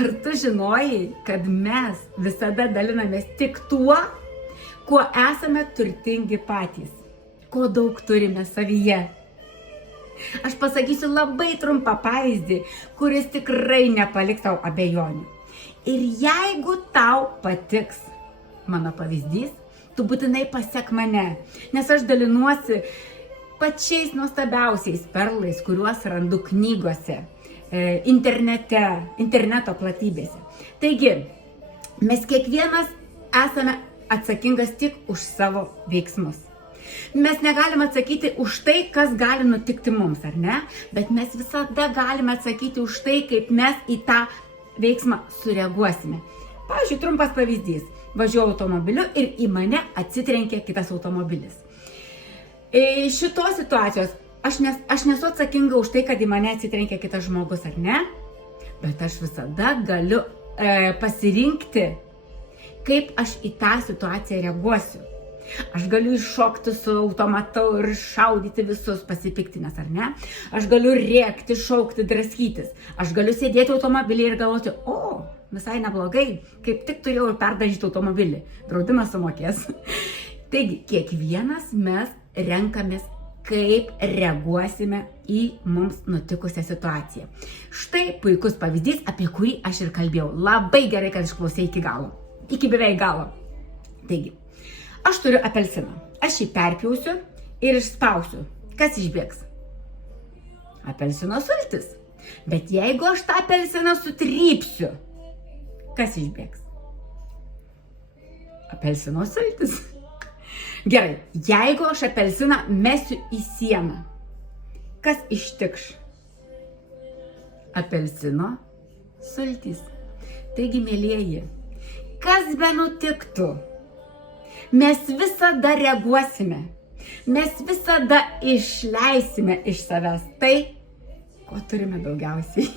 Ar tu žinojai, kad mes visada dalinamės tik tuo, kuo esame turtingi patys, ko daug turime savyje? Aš pasakysiu labai trumpą pavyzdį, kuris tikrai nepaliks tau abejonių. Ir jeigu tau patiks mano pavyzdys, tu būtinai pasek mane, nes aš dalinuosi pačiais nuostabiausiais perlais, kuriuos randu knygose, interneto platybėse. Taigi, mes kiekvienas esame atsakingas tik už savo veiksmus. Mes negalime atsakyti už tai, kas gali nutikti mums, ar ne? Bet mes visada galime atsakyti už tai, kaip mes į tą veiksmą sureaguosime. Pavyzdžiui, trumpas pavyzdys. Važiuoju automobiliu ir į mane atsitrenkė kitas automobilis. Šitos situacijos aš nesu atsakinga už tai, kad į mane atsitrenkė kitas žmogus, ar ne? Bet aš visada galiu pasirinkti, kaip aš į tą situaciją reaguosiu. Aš galiu iššokti su automatu ir šaudyti visus pasipiktinęs, ar ne? Aš galiu rėkti, šaukti, draskytis. Aš galiu sėdėti automobilį ir galvoti, visai neblogai, kaip tik turėjau ir perdažyti automobilį. Draudimas sumokės. Taigi, kiekvienas mes renkamės, kaip reaguosime į mums nutikusią situaciją. Štai puikus pavyzdys, apie kurį aš ir kalbėjau. Labai gerai, kad išklausai iki galo. Iki beveik galo. Taigi, aš turiu apelsiną. Aš jį perpjausiu ir išspausiu. Kas išbėgs? Apelsino sultis. Bet jeigu aš tą apelsiną sutrypsiu, kas išbėgs? Apelsino sultis. Gerai, jeigu aš apelsiną mesiu į sieną, kas ištikš? Apelsino sultys. Taigi, mielieji, kas be nutiktų? Mes visada reaguosime, mes visada išleisime iš savęs tai, ko turime daugiausiai.